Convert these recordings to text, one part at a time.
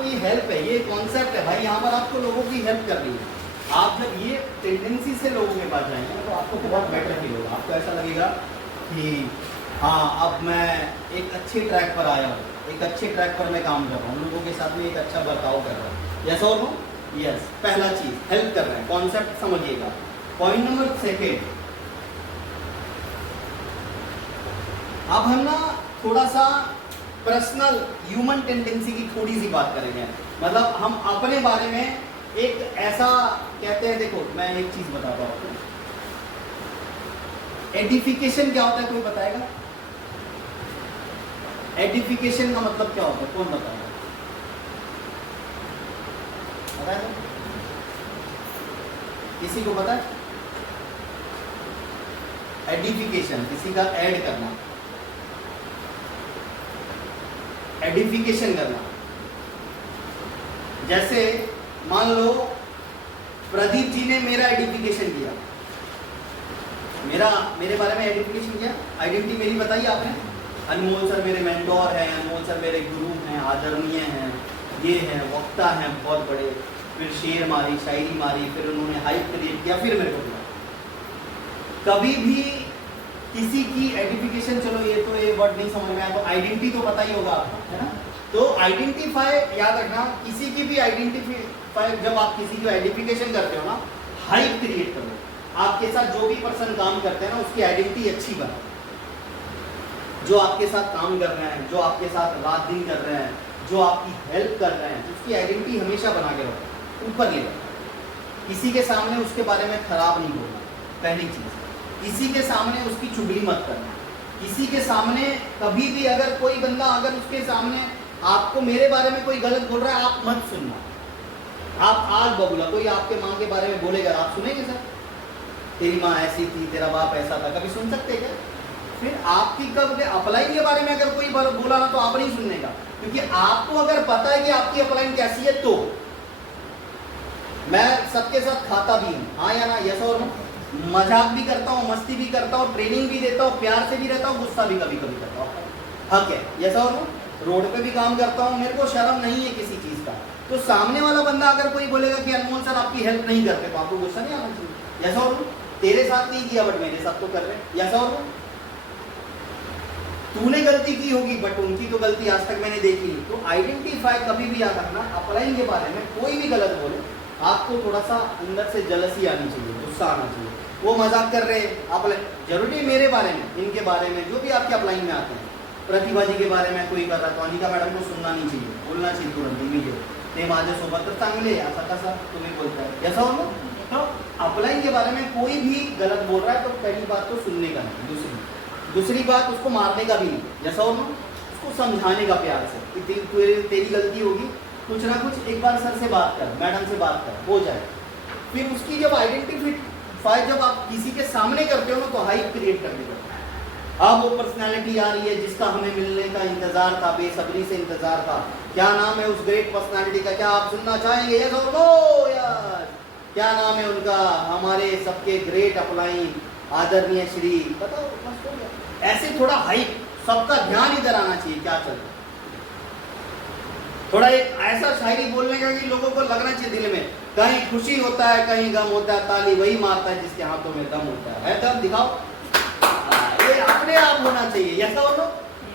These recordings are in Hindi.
आपको ये हेल्प है, ये कॉन्सेप्ट है भाई, यहाँ पर आपको लोगों की हेल्प करनी है। आप जब ये टेंडेंसी से लोगों के पास जाएंगे तो आपको बहुत बेटर फील होगा। आपको ऐसा लगेगा कि हाँ अब मैं एक अच्छे ट्रैक पर आया हूँ, एक अच्छे ट्रैक पर मैं काम कर रहा हूँ, लोगों के साथ में एक अच्छा बर्ताव कर रहा हूँ। यस और नो? यस। पहला चीज हेल्प कर रहे हैं, कॉन्सेप्ट समझिएगा। पॉइंट नंबर सेकेंड, अब हम ना थोड़ा सा पर्सनल ह्यूमन टेंडेंसी की थोड़ी सी बात करेंगे। मतलब हम अपने बारे में एक ऐसा कहते हैं, देखो मैं एक चीज बताता हूँ आपको, एडिफिकेशन क्या होता है, कोई बताएगा? एडिफिकेशन का मतलब क्या होता है, कौन बताएगा? बताए किसी को पता है? एडिफिकेशन किसी का ऐड करना, एडिफिकेशन करना। जैसे मान लो प्रदीप जी ने मेरा एडिफिकेशन किया, मेरे बारे में एडिफिकेशन किया, आइडेंटिटी मेरी बताई आपने। अनमोल सर मेरे मेंटोर हैं, अनमोल सर मेरे गुरु हैं, आदरणीय हैं, ये हैं, वक्ता हैं बहुत बड़े, फिर शेर मारी, शायरी मारी, फिर उन्होंने हाइप क्रिएट किया, फिर मेरे को दिया। कभी भी किसी की एडिफिकेशन, चलो ये तो ये वर्ड नहीं समझ में आया, तो आइडेंटिटी तो पता ही होगा आपको, है ना? तो आइडेंटिफाई याद रखना, किसी की भी आइडेंटिफाई, जब आप किसी की आइडेंटिफिकेशन करते हो ना, हाइप क्रिएट करो। आपके साथ जो भी पर्सन काम करते हैं ना, उसकी आइडेंटिटी अच्छी बनाओ। जो आपके साथ काम कर रहे हैं, जो आपके साथ रात दिन कर रहे हैं, जो आपकी हेल्प कर रहे हैं, उसकी आइडेंटिटी हमेशा बना के रखो, ऊपर ले रखो। किसी के सामने उसके बारे में खराब नहीं बोलना, पहली चीज। किसी के सामने उसकी चुगली मत करना। किसी के सामने कभी भी अगर कोई बंदा अगर उसके सामने आपको मेरे बारे में कोई गलत बोल रहा है, आप मत सुनना। आप आज बबूला कोई आपके माँ के बारे में बोलेगा, आप सुनेंगे? सर तेरी माँ ऐसी थी, तेरा बाप ऐसा था, कभी सुन सकते क्या? फिर आपकी कब अपलाइन के बारे में अगर कोई बोला ना, तो आप नहीं सुनने का, क्योंकि आपको अगर पता है कि आपकी अपलाइन कैसी है। तो मैं सबके साथ खाता भी हूँ, हाँ या ना? यस और नो? मजाक भी करता हूँ, मस्ती भी करता हूँ, ट्रेनिंग भी देता हूँ, प्यार से भी रहता हूँ, गुस्सा भी कभी कभी करता हूँ। हक है, यस और नो? रोड पे भी काम करता हूँ, मेरे को शर्म नहीं है किसी चीज का। तो सामने वाला बंदा अगर कोई बोलेगा कि अनमोल सर आपकी हेल्प नहीं करते, तो आपको गुस्सा नहीं आना चाहिए। यस और नो? तेरे साथ नहीं किया बट मेरे साथ तो कर रहे हैं। यस और नो? तूने गलती की होगी बट उनकी तो गलती आज तक मैंने देखी नहीं। तो आइडेंटिफाई कभी भी याद रखना, अपलाइन के बारे में कोई भी गलत बोले, आपको थोड़ा सा अंदर से जलसी आनी चाहिए, गुस्सा आना चाहिए। वो मजाक कर रहे हैं, अपलाइन जरूरी मेरे बारे में, इनके बारे में, जो भी आपके अपलाइन में आते हैं। प्रतिभा जी के बारे में कोई कर रहा, तो अनिका मैडम को सुनना नहीं चाहिए, बोलना चाहिए तुरंत इमीडिएट, ते माझे सोबत तर चांगले असा कसा तुम्हें बोलता है। ऐसा हो तो अपलाइन के बारे में कोई भी गलत बोल रहा है, तो पहली बात तो सुनने का नहीं, दूसरी बात उसको मारने का भी नहीं। जैसा हो उसको समझाने का प्यार से कि तेरी गलती होगी, कुछ ना कुछ एक बार सर से बात कर, मैडम से बात कर, हो जाए। फिर उसकी जब आइडेंटिफाई जब आप किसी के सामने करते हो ना, तो हाइप क्रिएट करने लगता है। अब वो पर्सनालिटी आ रही है जिसका हमें मिलने का इंतजार था, बेसब्री से इंतजार था। क्या नाम है उस ग्रेट पर्सनालिटी का? क्या आप सुनना चाहेंगे? यस और नो? यार क्या नाम है उनका? हमारे सबके ग्रेट अपलाइन आदरणीय श्री, बताओ। ऐसे थोड़ा हाइप, सबका ध्यान इधर आना चाहिए क्या चल रहा है। थोड़ा एक ऐसा शायरी बोलने का कि लोगों को लगना चाहिए दिल में, कहीं खुशी होता है कहीं गम होता है, ताली वही मारता है जिसके हाथों में दम होता है दम दिखाओ। ये अपने आप होना चाहिए, ऐसा हो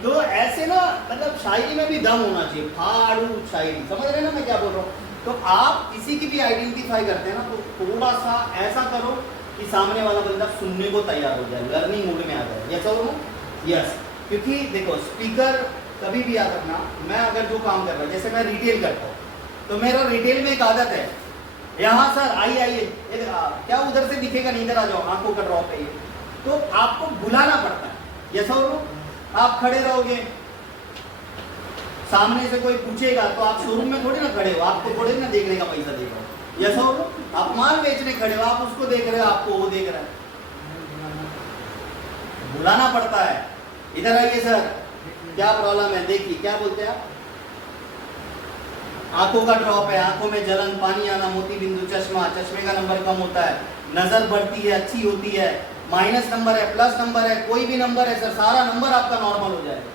तो ऐसे ना, मतलब शायरी में भी दम होना चाहिए, फाड़ू शायरी, समझ रहे ना मैं क्या बोल रहा हूँ? तो आप किसी की भी आइडेंटिफाई करते हैं ना, तो थोड़ा सा ऐसा करो कि सामने वाला बंदा सुनने को तैयार हो जाए, लर्निंग मूड में आ जाए। यस और नो? यस। क्योंकि देखो स्पीकर कभी भी याद रखना, मैं अगर जो काम कर रहा हूँ, जैसे मैं रिटेल करता हूँ, तो मेरा रिटेल में एक आदत है, यहाँ सर आइए क्या उधर से दिखेगा नहीं, इधर आ जाओ, आंखों का ड्रॉप है ये, तो आपको बुलाना पड़ता है। यस और नो? आप खड़े रहोगे, सामने से कोई पूछेगा तो आप शोरूम में थोड़ी ना खड़े हो, आपको थोड़ी ना देखने का पैसा देगा। यस और नो? आप माल बेचने खड़े हो, आप उसको देख रहे हो, आपको वो देख रहा है, बुलाना पड़ता है। इधर आइए सर, क्या प्रॉब्लम है, देखिए क्या बोलते हैं आप? आंखों का ड्रॉप है, आंखों में जलन, पानी आना, मोती बिंदु, चश्मा, चश्मे का नंबर कम होता है, नजर बढ़ती है, अच्छी होती है, माइनस नंबर है, प्लस नंबर है, कोई भी नंबर है सर, सारा नंबर आपका नॉर्मल हो जाएगा।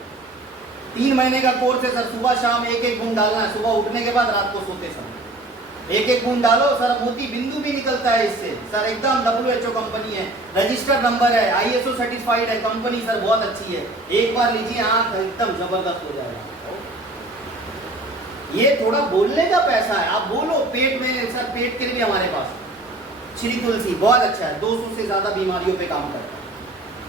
3 महीने का कोर्स है सर, सुबह शाम एक एक बूंद डालना है, सुबह उठने के बाद रात को सोते समय एक एक बूंद डालो सर, मोती बिंदु भी निकलता है इससे सर, एकदम WHO कंपनी है, रजिस्टर्ड नंबर है, ISO सर्टिफाइड है कंपनी सर, बहुत अच्छी है, एक बार लीजिए आंख एकदम जबरदस्त हो जाएगा। ये थोड़ा बोलने का पैसा है, आप बोलो पेट में सर, पेट के लिए भी हमारे पास श्री तुलसी बहुत अच्छा है, 200 से ज्यादा बीमारियों पे काम करता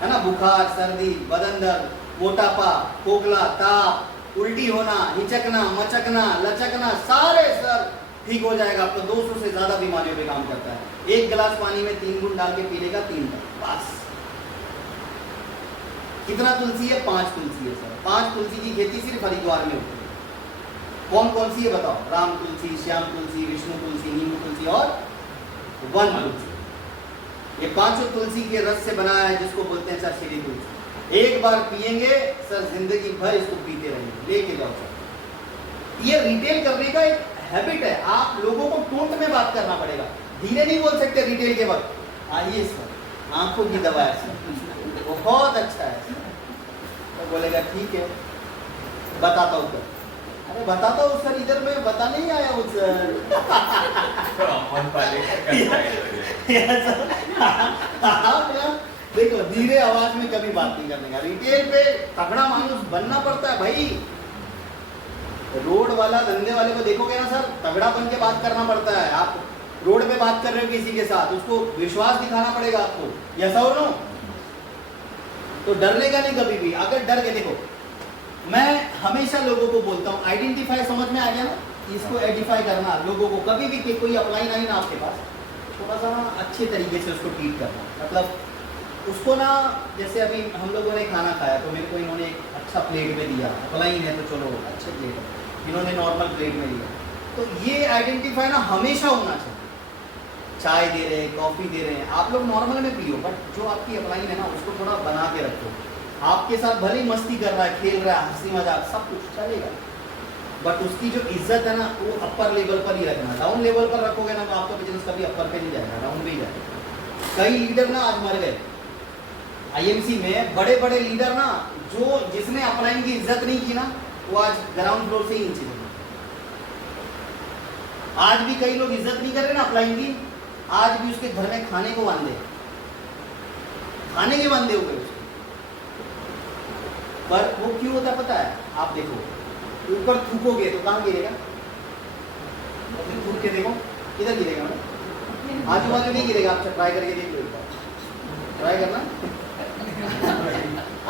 है ना, बुखार, सर्दी, बदन दर्द, मोटापा, खोखला, ताप, उल्टी होना, हिचकना, मचकना, लचकना, सारे सर ठीक हो जाएगा आपको, 200 से ज्यादा बीमारियों पे काम करता है। एक गिलास पानी में 3 बूंद डाल के पी लेगा, 3 बार बस। कितना तुलसी है? 5 तुलसी है सर, 5 तुलसी की खेती सिर्फ हरिद्वार में होती है। कौन कौन सी है बताओ? राम तुलसी, श्याम तुलसी, विष्णु तुलसी, नीम तुलसी और वन तुलसी। ये 5 तुलसी के रस से बना है जिसको बोलते हैं सर श्री तुलसी। एक बार पिएंगे सर, जिंदगी भर इसको पीते रहेंगे, लेके जाओ सर। ये रिटेल करने का एक हैबिट है, आप लोगों को टोंट में बात करना पड़ेगा, धीरे नहीं बोल सकते रिटेल के वक्त। आइए सर, आंखों की दवा है सर, बहुत अच्छा है सर। तो बोलेगा ठीक है, बताता हूँ सर। अरे बताता हूँ सर, इधर मैं बताने ही आया हूँ सर। देखो धीरे आवाज में कभी बात नहीं करने का, रिटेल पे तगड़ा मानुस बनना पड़ता है भाई। रोड वाला धंधे वाले को देखोगे ना सर, तगड़ा बन के बात करना पड़ता है। आप रोड पे बात कर रहे हो किसी के साथ, उसको विश्वास दिखाना पड़ेगा आपको, यस और नो? तो डरने का नहीं कभी भी। अगर डर के देखो, मैं हमेशा लोगों को बोलता हूँ, आइडेंटिफाई समझ में आ गया ना, इसको आइडेंटिफाई करना लोगों को। कभी भी कोई अप्लाई नहीं ना आपके पास, थोड़ा सा ना अच्छे तरीके से उसको ट्रीट करना, मतलब उसको ना, जैसे अभी हम लोगों ने खाना खाया तो मेरे को इन्होंने एक अच्छा प्लेट में दिया, अप्लाई है तो चलो अच्छे प्लेट है, इन्होंने नॉर्मल प्लेट में दिया, तो ये आइडेंटिफाई ना हमेशा होना चाहिए। चाय दे रहे हैं, कॉफ़ी दे रहे हैं, आप लोग नॉर्मल में पियो, बट जो आपकी अप्लाई है ना उसको थोड़ा बना के रखो। आपके साथ भले ही मस्ती कर रहा है, खेल रहा है, हंसी मजाक सब कुछ चलेगा, बट उसकी जो इज्जत है ना वो अपर लेवल पर ही रखना। डाउन लेवल पर रखोगे ना तो आपका बिजनेस कभी अपर पे नहीं जाएगा, डाउन पे ही जाएगा। कई लीडर ना आज मर गए IMC में, बड़े बड़े लीडर ना, जो जिसने अपलाइन की इज्जत नहीं की ना वो आज ग्राउंड फ्लोर से ही नीचे गए। आज भी कई लोग इज्जत नहीं कर रहे ना अपलाइन की, आज भी उसके घर में खाने को बांधे, खाने के बांधे हो गए उसके। पर वो क्यों होता पता है? आप देखो, ऊपर थूकोगे तो कहाँ गिरेगा? थूक के देखो किधर गिरेगा ना, आजू बाजू नहीं गिरेगा। आप ट्राई करके देख लो, ट्राई करना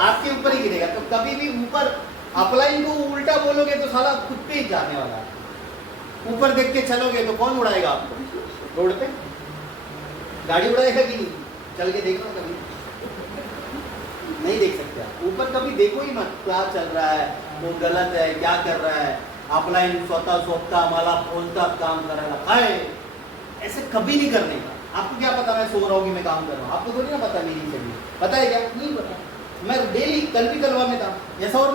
आपके ऊपर ही गिरेगा। तो कभी भी ऊपर अपलाइन को उल्टा बोलोगे तो साला खुद पे ही जाने वाला है। ऊपर देख के चलोगे तो कौन उड़ाएगा आपको? रोड पे गाड़ी उड़ाएगा कि नहीं? चल के देखना, कभी नहीं देख सकते आप। ऊपर कभी देखो ही मत, क्या चल रहा है, वो गलत है, क्या कर रहा है। अपलाइन स्वतः सोचता मला बोलता काम करायला है, ऐसे कभी नहीं करने का। आपको क्या पता मैं सो रहा हूँ कि मैं काम कर रहा हूँ? आपको थोड़ी ना पता मेरी शरीर, पता है क्या? नहीं पता। मैं डेली, कल भी कलवा में था, ऐसा और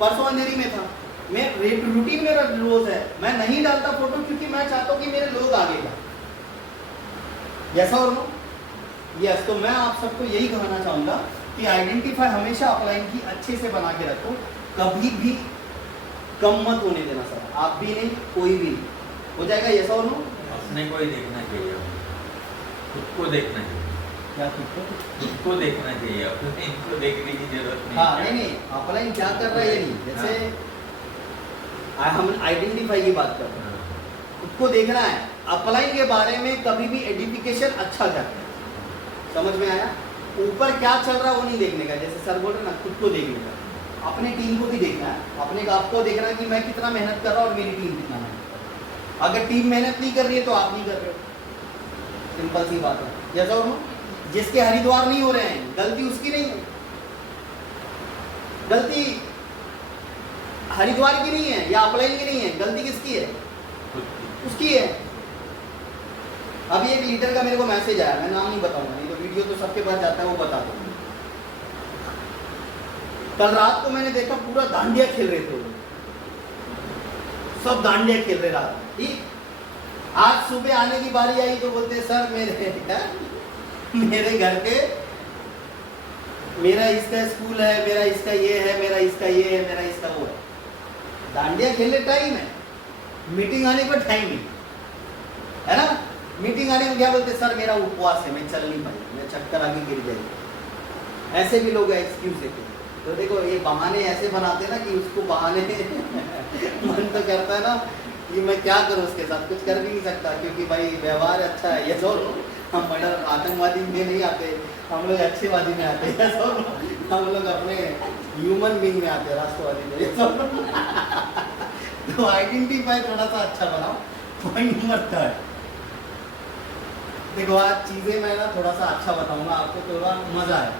परसों अंधेरी में था, मैं रूटीन मेरा रोज है। मैं नहीं डालता फोटो क्योंकि मैं चाहता हूँ कि मेरे लोग आगे जाए, ऐसा और नो? यस। तो मैं आप सबको यही कहना चाहूँगा कि आइडेंटिफाई हमेशा अपलाइन की अच्छे से बना के रखो, कभी भी कम मत होने देना सर, आप भी नहीं, कोई भी नहीं। हो जाएगा ऐसा और नो? अपने को ही देखना चाहिए, खुद को देखना चाहिए। क्या खुद को देखना चाहिए, अपने इनको देखने की जरूरत नहीं। हाँ नहीं, अपलाइन क्या कर रहा है ये नहीं, जैसे हम आइडेंटिफाई की बात कर रहे हैं, खुद को देखना है। अपलाइन के बारे में कभी भी एडिफिकेशन अच्छा करते हैं, समझ में आया? ऊपर क्या चल रहा है वो नहीं देखने का, जैसे सर बोल रहे ना, खुद को देखने का। अपने टीम को भी देखना है, अपने आप को देखना है कि मैं कितना मेहनत कर रहा हूँ और मेरी टीम कितना मेहनत कर रही है। अगर टीम मेहनत नहीं कर रही है तो आप नहीं कर रहे हो, सिंपल सी बात है। जैसा और जिसके हरिद्वार नहीं हो रहे हैं, गलती उसकी नहीं है, गलती हरिद्वार की नहीं है या अपलाइन की नहीं है, गलती किसकी है? उसकी है। अभी एक लीडर का मेरे को मैसेज आया, मैं नाम नहीं बताऊंगा, नहीं तो वीडियो तो सबके पास जाता है, वो बता दूंगा। कल रात को मैंने देखा पूरा दांडिया खेल रहे थे, सब दांडिया खेल रहे रात। ठीक, आज सुबह आने की बारी आई तो बोलते सर मेरे घर के मेरा इसका स्कूल है, मेरा इसका ये है, मेरा इसका ये है, मेरा इसका वो है। डांडिया खेलने टाइम है, मीटिंग आने पर टाइम नहीं है ना। मीटिंग आने में क्या बोलते, सर मेरा उपवास है, मैं चल नहीं पाई, मैं चक्कर आगे गिर जाएगी। ऐसे भी लोग एक्सक्यूज देते हैं। तो देखो ये बहाने ऐसे बनाते हैं ना कि उसको बहाने मन तो करता है ना कि मैं क्या करूं उसके साथ, कुछ कर भी नहीं सकता क्योंकि भाई व्यवहार अच्छा है। ये सो हम मर्डर आतंकवादी में नहीं आते, हम लोग अच्छेवादी में आते हैं। सो हम लोग अपने ह्यूमन बीइंग में आते हैं, राष्ट्रवादी में। ये तो आइडेंटिफाई थोड़ा सा अच्छा बनाओ। पॉइंट नंबर 3, देखो आज चीजें मैं ना थोड़ा सा अच्छा बताऊंगा आपको, थोड़ा मजा है।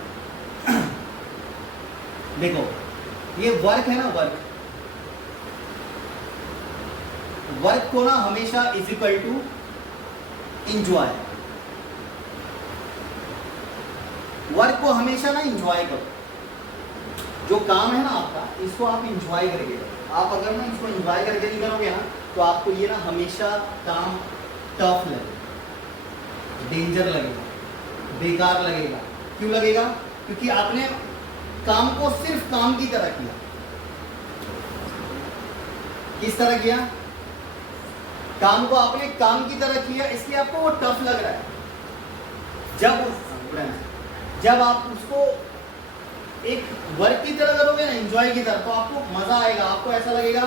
देखो ये वर्क है ना, वर्क को ना हमेशा is equal to enjoy. Work को हमेशा ना इंजॉय करो। जो काम है ना आपका, इसको आप इंजॉय करके करो। आप अगर ना इसको इंजॉय करके नहीं करोगे ना, तो आपको ये ना हमेशा काम टफ लगेगा, डेंजर लगेगा, बेकार लगेगा। क्यों लगेगा? क्योंकि आपने काम को सिर्फ काम की तरह किया। किस तरह किया? काम को आपने काम की तरह किया, इसलिए आपको वो टफ लग रहा है। जब आप उसको एक वर्क की तरह करोगे ना, एंजॉय की तरह, तो आपको मजा आएगा। आपको ऐसा लगेगा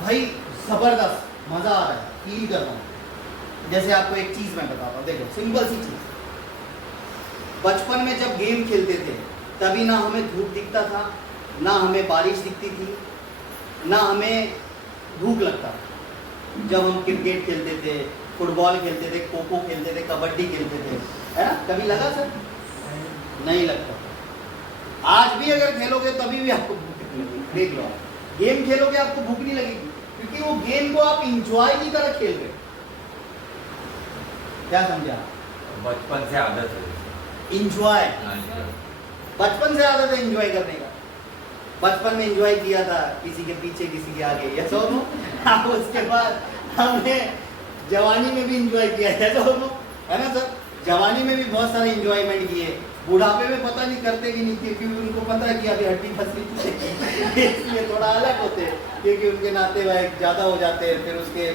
भाई जबरदस्त मजा आ रहा है, फील कर रहा हूं। जैसे आपको एक चीज मैं बताता हूं, देखो सिंपल सी चीज। बचपन में जब गेम खेलते थे तभी ना हमें धूप दिखता था, ना हमें बारिश दिखती थी, ना हमें भूख लगता था। जब हम क्रिकेट खेलते थे, फुटबॉल खेलते थे, खो खो खेलते थे, कबड्डी खेलते थे, है ना, कभी लगा सर? नहीं लगता। आज भी अगर खेलोगे तभी भी आपको भूख नहीं लगेगी। देख लो, गेम खेलोगे आपको भूख नहीं लगेगी, क्योंकि वो गेम को आप इंजॉय की तरह खेल रहे। क्या समझा? बचपन से आदत है इंजॉय, बचपन से आदत है इंजॉय करने का। बचपन में एंजॉय किया था, किसी के पीछे किसी के आगे, यस और नो। उसके बाद हमने जवानी में भी एंजॉय किया, यस और नो, है ना सर? जवानी में भी बहुत सारे एंजॉयमेंट किए। बुढ़ापे में पता नहीं करते कि नहीं, क्योंकि उनको पता है कि अभी हड्डी फंसी इसलिए थोड़ा अलग होते हैं, क्योंकि उनके नातेवाईक ज़्यादा हो जाते हैं। फिर उसके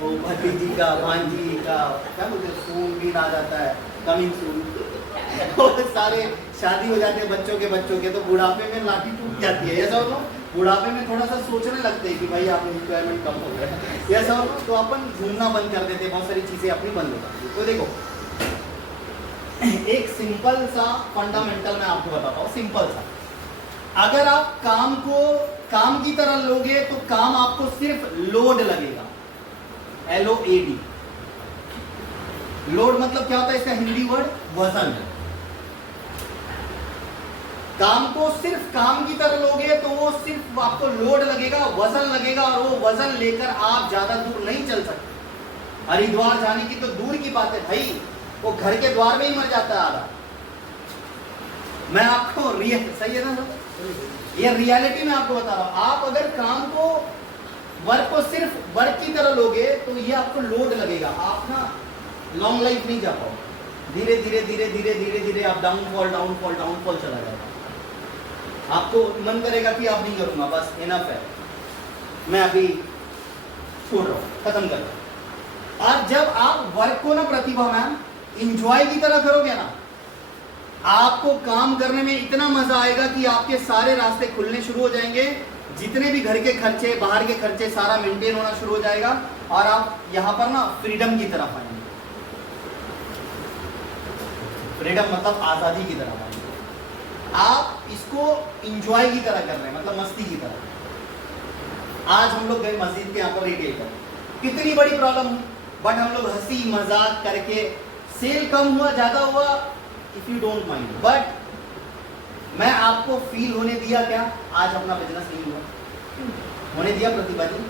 वो भतीजी का, भांजी का, क्या बोलते हैं, सून भी आ जाता है, कमिंग सून। और सारे शादी हो जाते हैं बच्चों के, तो बुढ़ापे में लाठी टूट जाती है। ऐसा हो, बुढ़ापे में थोड़ा सा सोचने लगते हैं कि भाई आप एंजॉयमेंट कम हो गया, ऐसा हो, तो अपन घूमना बंद कर देते हैं, बहुत सारी चीज़ें अपनी बंद हो जाती है। तो देखो एक सिंपल सा फंडामेंटल मैं आपको बताता हूँ, सिंपल सा। अगर आप काम को काम की तरह लोगे तो काम आपको सिर्फ लोड लगेगा, LOAD। लोड मतलब क्या होता है? इसका हिंदी वर्ड वजन। काम को सिर्फ काम की तरह लोगे तो वो सिर्फ आपको लोड लगेगा, वजन लगेगा, और वो वजन लेकर आप ज्यादा दूर नहीं चल सकते। हरिद्वार जाने की तो दूर की बात है भाई, वो घर के द्वार में ही मर जाता है आधा। मैं आपको सही है ना सर? ये रियलिटी में आपको बता रहा हूं। आप अगर काम को, वर्क को सिर्फ वर्क की तरह लोगे तो ये आपको लोड लगेगा, आप ना लॉन्ग लाइफ नहीं जा पाओगे। धीरे धीरे धीरे धीरे धीरे धीरे आप डाउनफॉल चला जाएगा। आपको मन करेगा कि आप नहीं करूंगा, बस इनफ है, मैं अभी छोड़ रहा हूं, खत्म कर रहा हूं। और जब आप वर्क को ना, प्रतिभा मैम, इंजॉय की तरह करोगे ना, आपको काम करने में इतना मजा आएगा कि आपके सारे रास्ते खुलने शुरू हो जाएंगे। जितने भी घर के खर्चे, बाहर के खर्चे, सारा मेंटेन होना शुरू हो जाएगा, और आप यहां पर ना फ्रीडम की तरफ आएंगे। फ्रीडम मतलब आजादी की तरफ आएंगे। आप इसको इंजॉय की तरह कर रहे हैं, मतलब मस्ती की तरह। आज हम लोग गए मस्जिद के यहाँ पर रिटेल कर, कितनी बड़ी प्रॉब्लम हुई, बट हम लोग हंसी मजाक करके, सेल कम हुआ ज्यादा हुआ, if you don't mind, but मैं आपको फील होने दिया क्या? आज अपना बिजनेस नहीं हुआ, होने दिया प्रतिभा जी?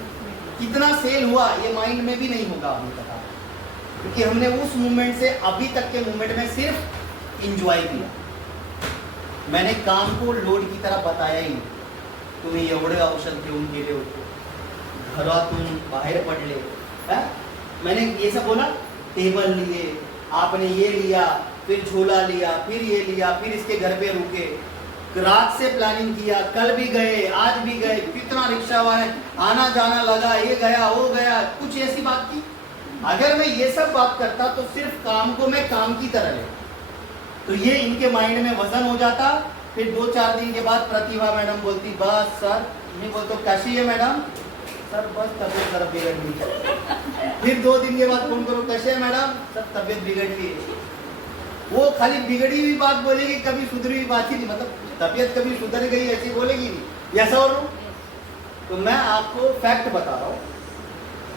कितना सेल हुआ ये माइंड में भी नहीं होगा अभी तक, क्योंकि हमने उस मूवमेंट से अभी तक के मूवमेंट में सिर्फ इंजॉय किया। मैंने काम को लोड की तरह बताया ही नहीं। तुम्ही एवढे औषध घेऊन गेले होते, घरातून बाहेर पडले, मैंने ये सब बोला, टेबल लिए, आपने ये लिया, फिर झोला लिया, फिर ये लिया, फिर इसके घर पे रुके, रात से प्लानिंग किया, कल भी गए, आज भी गए, कितना रिक्शा वाले आना जाना लगा, ये गया वो गया, कुछ ऐसी बात की। अगर मैं ये सब बात करता तो सिर्फ काम को मैं काम की तरह ले, तो ये इनके माइंड में वजन हो जाता। फिर 2-4 दिन के बाद प्रतिभा मैडम बोलती, बस सर, नहीं बोल तो कैसी है मैडम, सर बस तबीयत जरा बिगड़ गई। फिर 2 दिन के बाद फोन करो, कैसे है मैडम, सर तबीयत बिगड़ गई। वो खाली बिगड़ी हुई बात बोलेगी, कभी सुधरी हुई बात ही नहीं, मतलब तबीयत कभी सुधर गई ऐसी बोलेगी नहीं, ऐसा और। तो मैं आपको फैक्ट बता रहा हूँ,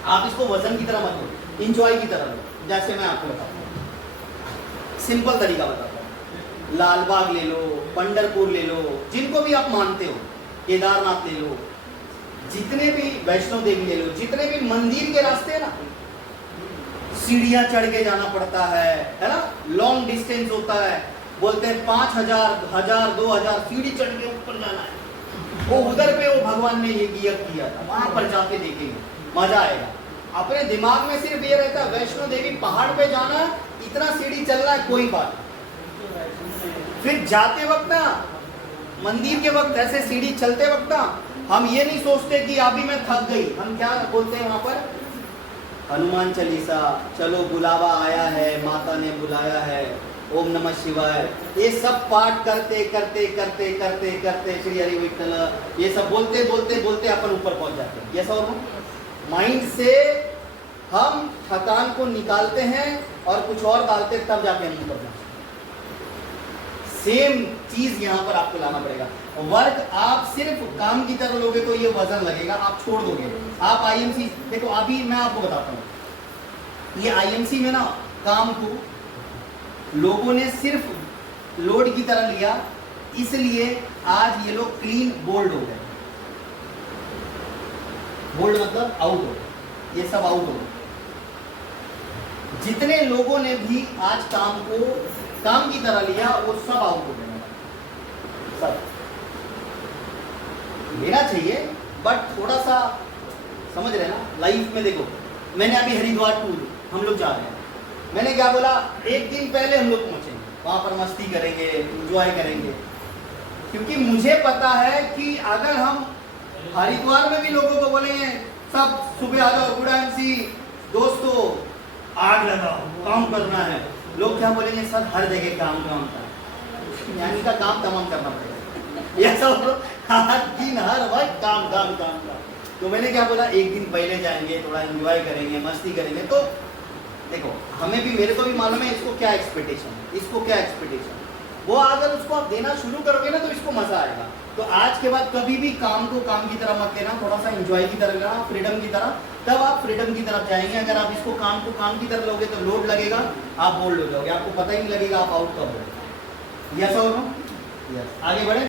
आप इसको वजन की तरह मत लो, इंजॉय की तरह लो। जैसे मैं आपको बताता हूँ, सिंपल तरीका बताता हूँ। लालबाग ले लो, पंढरपुर ले लो, जिनको भी आप मानते हो, केदारनाथ ले लो, जितने भी वैष्णो देवी ले लो, जितने भी मंदिर के रास्ते हैं ना, सीढ़ियां चढ़ के जाना पड़ता है ना, लॉन्ग डिस्टेंस होता है, बोलते हैं 5000, 1000, 2000 सीढ़ी चढ़ के ऊपर जाना है। वो उधर पे वो भगवान ने ये किया था, वहां पर जाके देखेंगे, मजा आएगा। अपने दिमाग में सिर्फ ये रहता है वैष्णो देवी पहाड़ पे जाना, इतना सीढ़ी चलना है, कोई बात। फिर जाते वक्त ना, मंदिर के वक्त ऐसे सीढ़ी चलते वक्त ना, हम ये नहीं सोचते कि अभी मैं थक गई, हम क्या बोलते हैं वहां पर, हनुमान चालीसा, चलो बुलावा आया है, माता ने बुलाया है, ओम नमः शिवाय, ये सब पाठ करते करते करते करते करते श्री हरि विठ्ठल, ये सब बोलते बोलते बोलते अपन ऊपर पहुंच जाते हैं। ये सब माइंड से हम थकान को निकालते हैं और कुछ और डालते, तब जाके हम ऊपर पहुंचते। सेम चीज यहाँ पर आपको लाना पड़ेगा। वर्क आप सिर्फ काम की तरह लोगे तो ये वजन लगेगा, आप छोड़ दोगे। आप आईएमसी देखो, अभी मैं आपको बताता हूँ, ये आईएमसी में ना काम को लोगों ने सिर्फ लोड की तरह लिया, इसलिए आज ये लोग क्लीन बोल्ड हो गए। बोल्ड मतलब आउट हो गए, ये सब आउट हो गए। जितने लोगों ने भी आज काम को काम की तरह लिया, वो सब आउट हो गए। सब लेना चाहिए, बट थोड़ा सा समझ रहे ना, लाइफ में देखो, मैंने अभी हरिद्वार टूर हम लोग जा रहे हैं, मैंने क्या बोला, एक दिन पहले हम लोग पहुंचेंगे, वहां पर मस्ती करेंगे, एंजॉय करेंगे, क्योंकि मुझे पता है कि अगर हम हरिद्वार में भी लोगों को बोलेंगे सब सुबह आ जाओ, गुड एंड सी दोस्तों, आग लगाओ, काम करना है, लोग क्या बोलेंगे, सर हर जगह काम का, यानी का काम तमाम करना पड़ेगा, ऐसा हर दिन हर वक्त काम काम काम का। तो मैंने क्या बोला, एक दिन पहले जाएंगे, थोड़ा एंजॉय करेंगे, मस्ती करेंगे। तो देखो, हमें भी, मेरे को भी मालूम है इसको क्या एक्सपेक्टेशन है, इसको क्या एक्सपेक्टेशन, वो अगर उसको आप देना शुरू करोगे ना तो इसको मजा आएगा। तो आज के बाद कभी भी काम को काम की तरह मत लेना, थोड़ा सा एंजॉय की तरह लेना, फ्रीडम की तरह, तब आप फ्रीडम की तरफ जाएंगे। अगर आप इसको काम को काम की तरह लोगे तो लोड लगेगा, आप बोल्ड हो जाओगे, आपको पता ही नहीं लगेगा आप आउट कब हो। यस और नो? यस, आगे बढ़े।